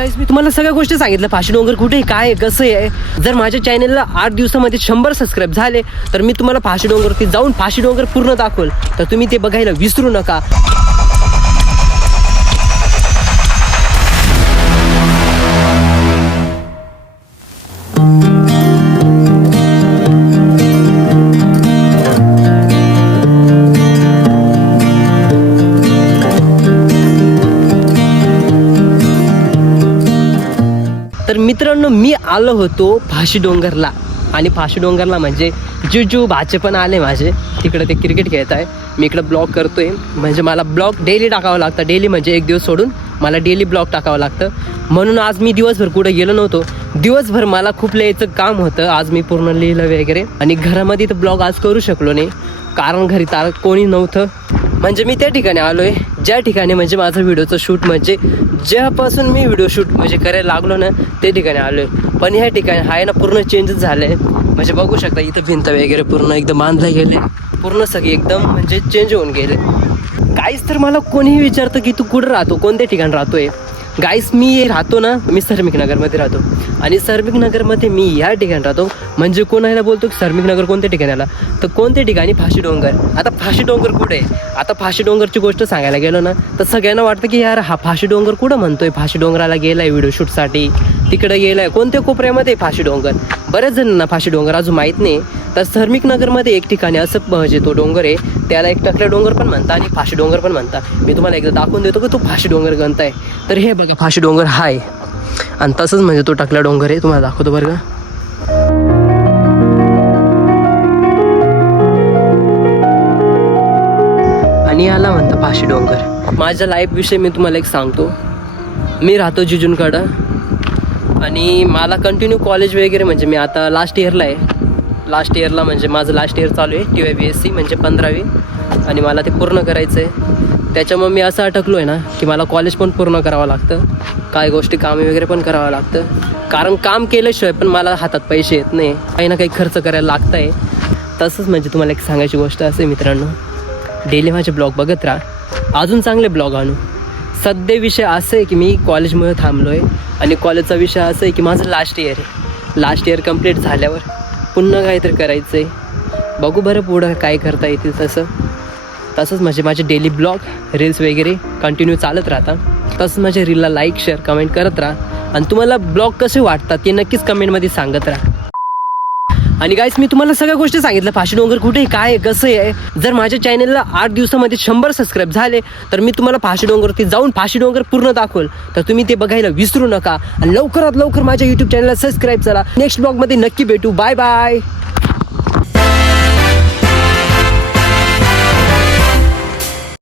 गाईस मी तुम्हाला सगळ्या गोष्टी सांगितलं, फाशी डोंगर कुठे आहे, काय आहे, कसं आहे. जर माझ्या चॅनलला 8 दिवसामध्ये 100 सबस्क्राईब झाले तर मी तुम्हाला फाशी डोंगरवरती जाऊन फाशी डोंगर पूर्ण दाखवल, तर तुम्ही ते बघायला विसरू नका. तर मित्रांनो, मी आलो होतो फाशी डोंगरला. आणि फाशी डोंगरला म्हणजे जुजू भाचे पण आले माझे, तिकडे ते क्रिकेट खेळत आहे. मी इकडं ब्लॉग करतोय, म्हणजे मला ब्लॉग डेली टाकावं लागतं. डेली म्हणजे एक दिवस सोडून मला डेली ब्लॉग टाकावं लागतं. म्हणून आज मी दिवसभर कुठे गेलो नव्हतो. दिवसभर मला खूप लिहायचं काम होतं. आज मी पूर्ण लिहिलं वगैरे. आणि घरामध्ये तर ब्लॉग आज करू शकलो नाही, कारण घरी तार कोणी नव्हतं. म्हणजे मी त्या ठिकाणी आलो आहे ज्या ठिकाणी म्हणजे माझं व्हिडिओचं शूट, म्हणजे ज्यापासून मी व्हिडिओ शूट म्हणजे करायला लागलो ना, त्या ठिकाणी आलो आहे. पण ह्या ठिकाणी आहे ना पूर्ण चेंजच झालं आहे. म्हणजे बघू शकता इथं भिंत वगैरे पूर्ण एकदम बांधले गेले, पूर्ण सगळे एकदम म्हणजे चेंज होऊन गेले. गाईस तर मला कोणीही विचारतं की तू कुठं राहतो, कोणत्या ठिकाणी राहतो आहे. गाईस मी राहतो ना, मी सर्मिक नगरमध्ये राहतो. आणि सर्मिक नगरमध्ये मी ह्या ठिकाणी राहतो. म्हणजे कोणाला बोलतो की सर्मिक नगर कोणत्या ठिकाणी आला, तर कोणत्या ठिकाणी फाशी डोंगर. आता फाशी डोंगर कुठे आहे, आता फाशी डोंगरची गोष्ट सांगायला गेलो ना तर सगळ्यांना वाटतं की यार हा फाशी डोंगर कुठं म्हणतोय, फाशी डोंगराला गेला आहे व्हिडिओ शूटसाठी, तिकडे गेला आहे. कोणत्या कोपऱ्यामध्ये फाशी डोंगर, बऱ्याच जणांना फाशी डोंगर अजून माहीत नाही. तर सर्मिक नगरमध्ये एक ठिकाणी असं म्हणजे तो डोंगर आहे, त्याला एक टकल्या डोंगर पण म्हणता आणि फाशी डोंगर पण म्हणता. मी तुम्हाला एकदा दाखवून देतो की तो फाशी डोंगर गणता आहे. तर हे बघा फाशी डोंगर हा आहे, आणि तसंच म्हणजे तो टकला डोंगर आहे. तुम्हाला दाखवतो बरं का. आणि याला म्हणता फाशी डोंगर. माझ्या लाईफविषयी मी तुम्हाला एक सांगतो. मी राहतो जिजूंकडं आणि मला कंटिन्यू कॉलेज वगैरे म्हणजे मी आता लास्ट इयरला आहे. लास्ट इयरला म्हणजे माझं लास्ट इयर चालू आहे TYBSc म्हणजे 15वी, आणि मला ते पूर्ण करायचं आहे. त्याच्यामुळे मी असं अटकलो आहे ना की मला कॉलेज पण पूर्ण करावं लागतं, काही गोष्टी कामे वगैरे पण करावं लागतं. कारण काम केल्याशिवाय पण मला हातात पैसे येत नाही, काही ना काही खर्च करायला लागतं आहे. तसंच म्हणजे तुम्हाला एक सांगायची गोष्ट असे मित्रांनो, डेली माझे ब्लॉग बघत राहा, अजून चांगले ब्लॉग आणू. सध्या विषय असं आहे की मी कॉलेजमुळे थांबलो आहे, आणि कॉलेजचा विषय असं आहे की माझं लास्ट इयर आहे. लास्ट इयर कंप्लीट झाल्यावर पुन्हा काहीतरी करायचं आहे. बघू बरं पुढं काय करता येतील तसंच म्हणजे माझे डेली ब्लॉग रील्स वगैरे कंटिन्यू चालत राहतात. तसंच माझ्या रीलला लाईक शेअर कमेंट करत राहा, आणि तुम्हाला ब्लॉग कसे वाटतात ते नक्कीच कमेंटमध्ये सांगत राहा. आणि गाईस मी तुम्हाला सगळ्या गोष्टी सांगितलं, फाशी डोंगर कुठे आहे, काय आहे, कसं आहे. जर माझ्या चॅनलला 8 दिवसामध्ये 100 सबस्क्राईब झाले तर मी तुम्हाला फाशी डोंगरवरती जाऊन फाशी डोंगर पूर्ण दाखवल, तर तुम्ही ते बघायला विसरू नका. आणि लवकरात लवकर माझ्या यूट्यूब चॅनलला सबस्क्राईब करा. नेक्स्ट ब्लॉगमध्ये नक्की भेटू. Bye bye.